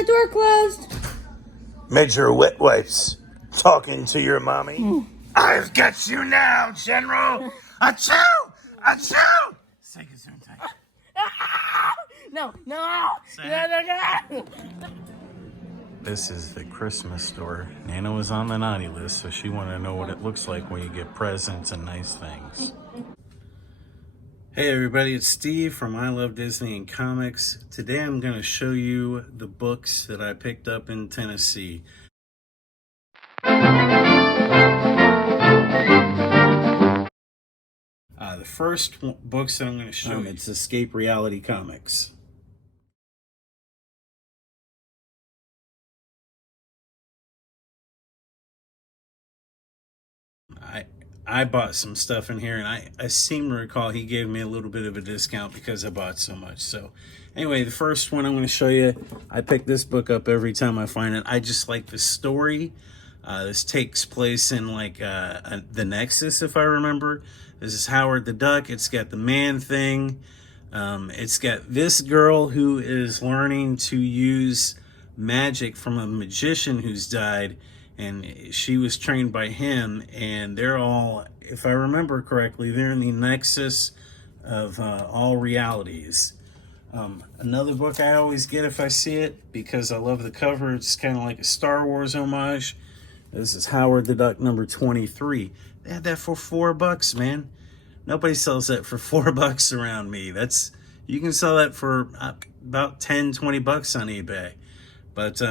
that door closed. Major Wet Wipes talking to your mommy. I've got you now, General. Achoo! Achoo! Say gesundheit. No. This is the Christmas store. Nana was on the naughty list, so she wanted to know what it looks like when you get presents and nice things. Hey everybody, it's Steve from I Love Disney and Comics. Today I'm going to show you the books that I picked up in Tennessee. The first books that I'm going to show you, it's Escape Reality Comics. I bought some stuff in here, and I seem to recall he gave me a little bit of a discount because I bought so much. So anyway, the first one I'm going to show you, I pick this book up every time I find it. I just like the story. This takes place in like the Nexus, if I remember. This is Howard the Duck. It's got the man thing. It's got this girl who is learning to use magic from a magician who's died, and she was trained by him, and they're all, if I remember correctly, they're in the nexus of all realities. Another book I always get if I see it, because I love the cover, it's kind of like a Star Wars homage. This is Howard the Duck number 23. They had that for $4, man. Nobody sells that for $4 around me. You can sell that for about $10, $20 on eBay. But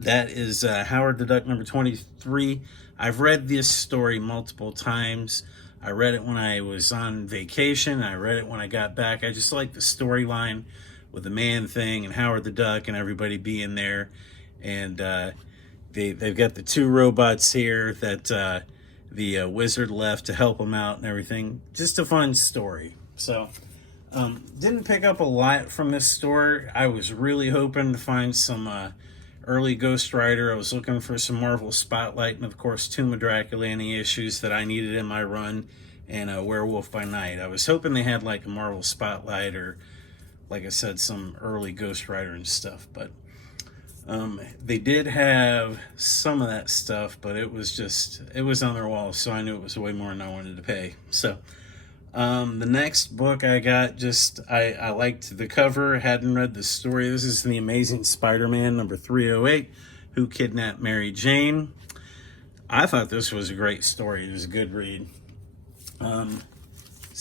that is Howard the Duck number 23. I've read this story multiple times. I read it when I was on vacation. I read it when I got back. I just like the storyline with the man thing and Howard the Duck and everybody being there. And they've got the two robots here that the wizard left to help them out and everything. Just a fun story. So didn't pick up a lot from this store. I was really hoping to find some early Ghost Rider. I was looking for some Marvel Spotlight, and of course Tomb of Dracula, any issues that I needed in my run, and Werewolf by Night. I was hoping they had like a Marvel Spotlight or, like I said, some early Ghost Rider and stuff. But they did have some of that stuff, but it was on their wall, so I knew it was way more than I wanted to pay. So the next book I got, I liked the cover, hadn't read the story. This is The Amazing Spider-Man number 308, Who Kidnapped Mary Jane. I thought this was a great story. It was a good read. So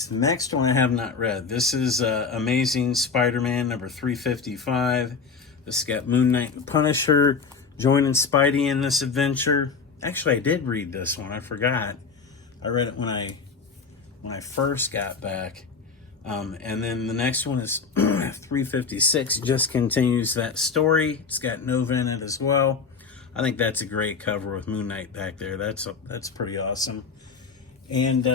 the next one I have not read. This is Amazing Spider-Man number 355. This got Moon Knight and Punisher joining Spidey in this adventure. Actually, I did read this one. I forgot. I read it when I first got back. And then the next one is 356. Just continues that story. It's got Nova in it as well. I think that's a great cover with Moon Knight back there. That's pretty awesome. And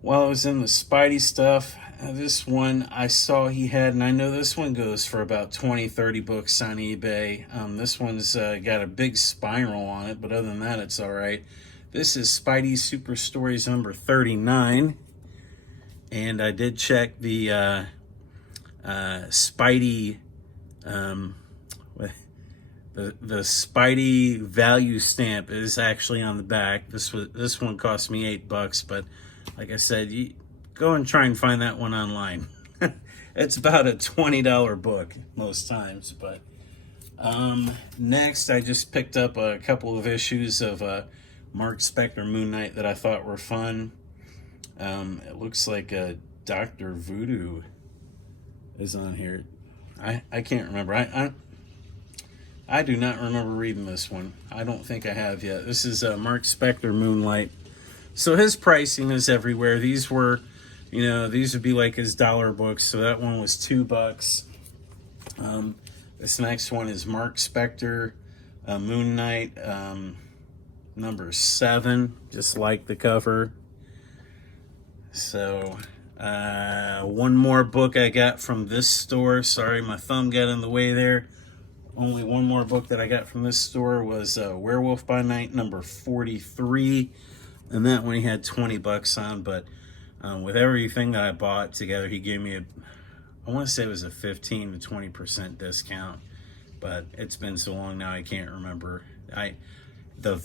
while I was in the Spidey stuff, this one I saw he had, and I know this one goes for about 20, 30 bucks on eBay. This one's got a big spiral on it, but other than that, it's all right. This is Spidey Super Stories number 39. And I did check the Spidey, the Spidey value stamp is actually on the back. This one cost me $8, but like I said, you go and try and find that one online. It's about a $20 book most times. But next, I just picked up a couple of issues of Mark Spector Moon Knight that I thought were fun. It looks like Dr. Voodoo is on here. I can't remember. I do not remember reading this one. I don't think I have yet. This is Mark Spector Moonlight. So his pricing is everywhere. These were, these would be like his dollar books. So that one was $2. This next one is Mark Spector Moon Knight number 7. Just like the cover. So one more book I got from this store. Sorry, my thumb got in the way there. Only one more book that I got from this store was Werewolf by Night number 43. And that one he had $20 on, but with everything that I bought together, he gave me I want to say it was a 15 to 20% discount, but it's been so long now I can't remember. The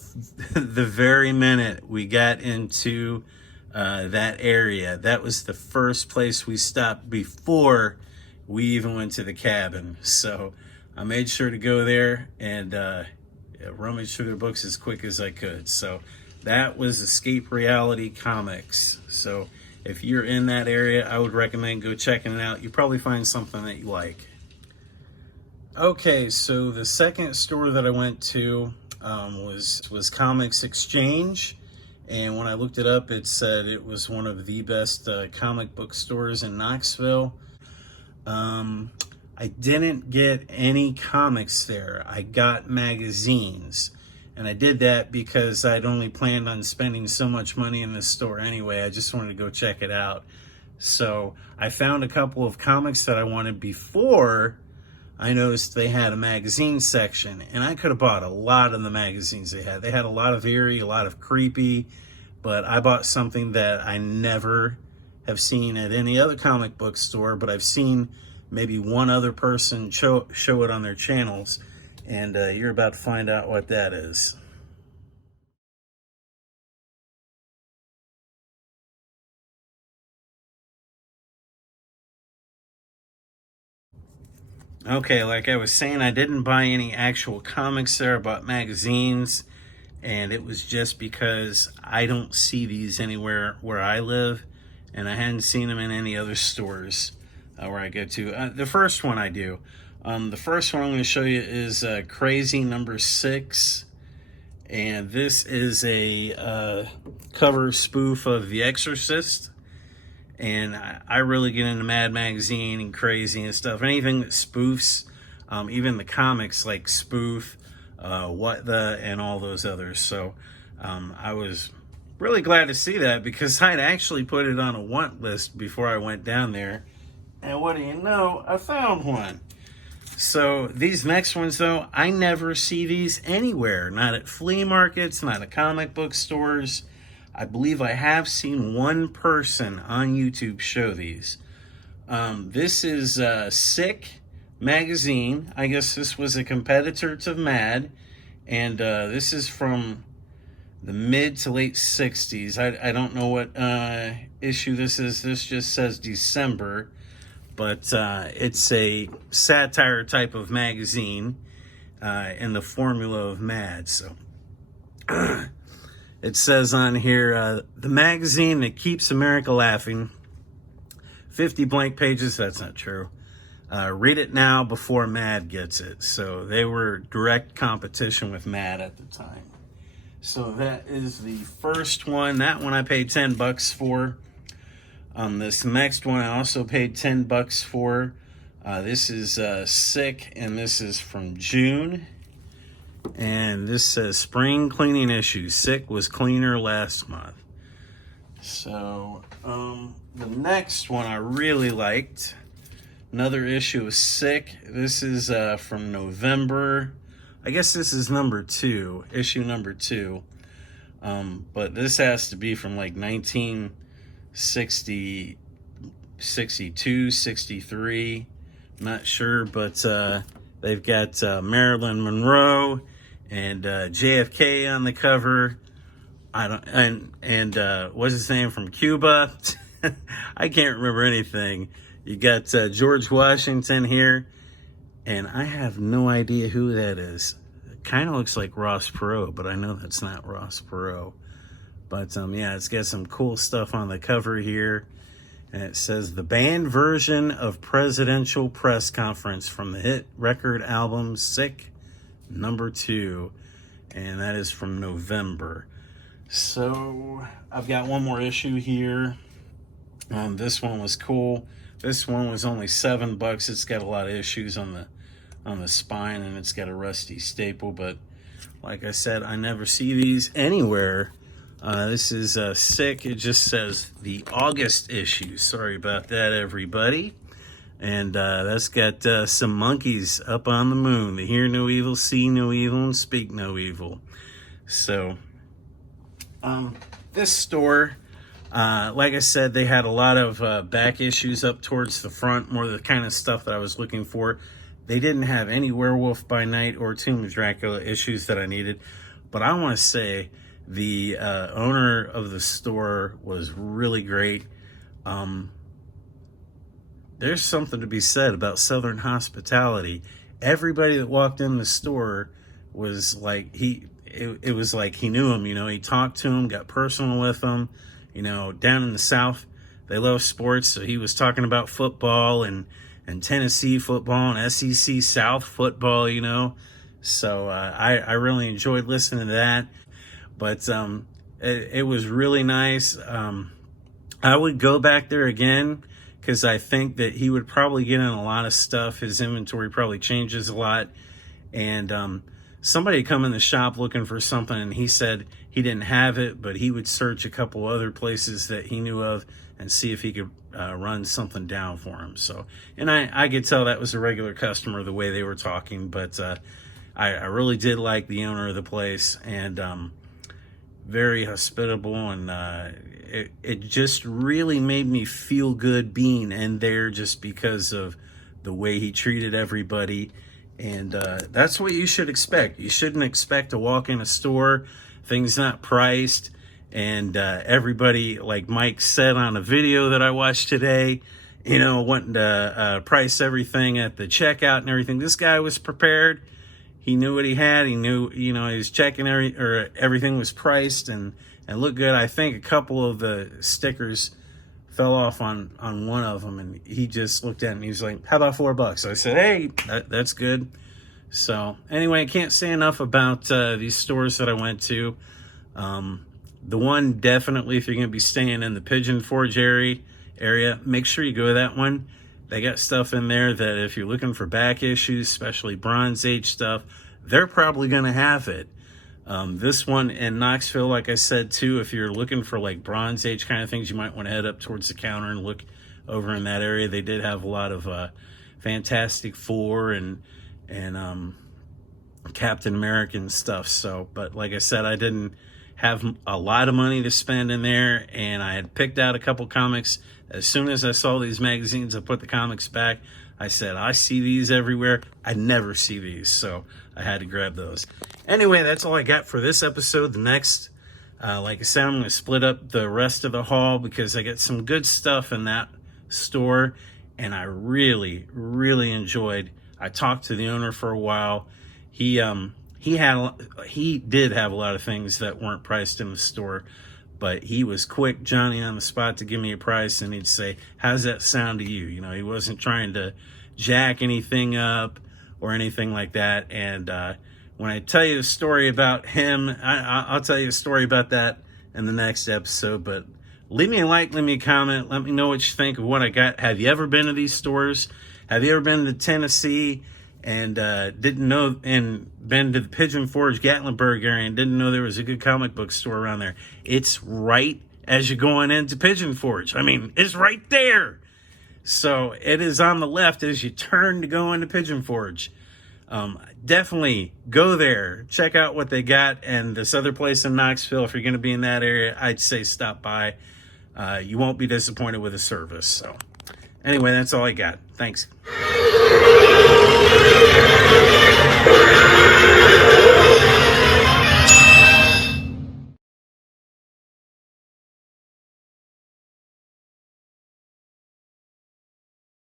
very minute we got into that area, that was the first place we stopped before we even went to the cabin. So I made sure to go there and rummage through their books as quick as I could. So that was Escape Reality Comics. So if you're in that area, I would recommend go checking it out. You'll probably find something that you like. Okay, so the second store that I went to was Comics Exchange, and when I looked it up, it said it was one of the best comic book stores in Knoxville. I didn't get any comics there. I got magazines, and I did that because I'd only planned on spending so much money in this store anyway. I just wanted to go check it out. So I found a couple of comics that I wanted before I noticed they had a magazine section, and I could have bought a lot of the magazines they had. They had a lot of eerie, a lot of creepy, but I bought something that I never have seen at any other comic book store, but I've seen maybe one other person show it on their channels, and you're about to find out what that is. Okay, like I was saying, I didn't buy any actual comics there. I bought magazines, and it was just because I don't see these anywhere where I live, and I hadn't seen them in any other stores where I go to. The first one I do. The first one I'm going to show you is Crazy number 6, and this is a cover spoof of The Exorcist. And I really get into Mad Magazine and Crazy and stuff. Anything that spoofs, even the comics like Spoof, What the, and all those others. So I was really glad to see that because I'd actually put it on a want list before I went down there. And what do you know? I found one. So these next ones, though, I never see these anywhere. Not at flea markets, not at comic book stores. I believe I have seen one person on YouTube show these. This is Sick magazine. I guess this was a competitor to Mad. And this is from the mid to late 60s. I don't know what issue this is. This just says December. But it's a satire type of magazine in the formula of Mad. So it says on here, the magazine that keeps America laughing. 50 blank pages. That's not true. Read it now before Mad gets it. So they were direct competition with Mad at the time. So that is the first one. That one I paid $10 for. This next one I also paid $10 for. This is Sick, and this is from June. And this says spring cleaning issue. Sick was cleaner last month. So the next one I really liked. Another issue of Sick. This is from November. I guess this is number 2, issue number 2. But this has to be from like 1960, 62, 63. Not sure, but they've got Marilyn Monroe and JFK on the cover. What's his name from Cuba? I can't remember anything. You got George Washington here, and I have no idea who that is. It kind of looks like Ross Perot, but I know that's not Ross Perot. But yeah, it's got some cool stuff on the cover here. And it says the band version of presidential press conference from the hit record album Sick number 2. And that is from November. So I've got one more issue here. This one was cool. This one was only $7. It's got a lot of issues on the spine, and it's got a rusty staple. But like I said, I never see these anywhere. This is Sick. It just says the August issue. Sorry about that, everybody. And that's got some monkeys up on the moon. They hear no evil, see no evil, and speak no evil. So this store, Like I said, they had a lot of back issues up towards the front, more the kind of stuff that I was looking for. They didn't have any Werewolf by Night or Tomb of Dracula issues that I needed. But I want to say the owner of the store was really great. There's something to be said about Southern hospitality. Everybody that walked in the store was like, it was like he knew him, he talked to him, got personal with him. Down in the South, they love sports, so he was talking about football and Tennessee football and SEC South football, So I really enjoyed listening to that. But it was really nice. I would go back there again because I think that he would probably get in a lot of stuff. His inventory probably changes a lot. And somebody come in the shop looking for something, and he said he didn't have it, but he would search a couple other places that he knew of and see if he could run something down for him. So, and I could tell that was a regular customer the way they were talking, but I really did like the owner of the place, and very hospitable, and it just really made me feel good being in there just because of the way he treated everybody. And that's what you should expect. You shouldn't expect to walk in a store, things not priced, and everybody, like Mike said on a video that I watched today, wanting to price everything at the checkout and everything. This guy was prepared. He knew what he had. He knew, he was checking everything was priced and looked good. I think a couple of the stickers fell off on one of them, and he just looked at it and he was like, how about $4? I said, hey, that's good. So anyway, I can't say enough about these stores that I went to. The one, definitely, if you're going to be staying in the Pigeon Forge area, make sure you go to that one. They got stuff in there that if you're looking for back issues, especially Bronze Age stuff, they're probably going to have it. This one in Knoxville, like I said too, if you're looking for like Bronze Age kind of things, you might want to head up towards the counter and look over in that area. They did have a lot of Fantastic Four and Captain American stuff. So, but like I said, I didn't have a lot of money to spend in there, and I had picked out a couple comics. As soon as I saw these magazines, I put the comics back. I said, I see these everywhere. I never see these, so I had to grab those. Anyway, that's all I got for this episode. The next, like I said, I'm going to split up the rest of the haul because I got some good stuff in that store, and I really, really enjoyed. I talked to the owner for a while. He did have a lot of things that weren't priced in the store, but he was quick, Johnny on the spot, to give me a price, and he'd say, how's that sound to you? He wasn't trying to jack anything up or anything like that. And when I tell you the story about him, I'll tell you a story about that in the next episode. But leave me a like, leave me a comment, let me know what you think of what I got. Have you ever been to these stores? Have you ever been to Tennessee and didn't know, and been to the Pigeon Forge, Gatlinburg area, and didn't know there was a good comic book store around there? It's right as you're going into Pigeon Forge. I mean, it's right there. So it is on the left as you turn to go into Pigeon Forge. Definitely go there, check out what they got. And this other place in Knoxville, if you're going to be in that area, I'd say stop by. You won't be disappointed with the service. So anyway, that's all I got. Thanks.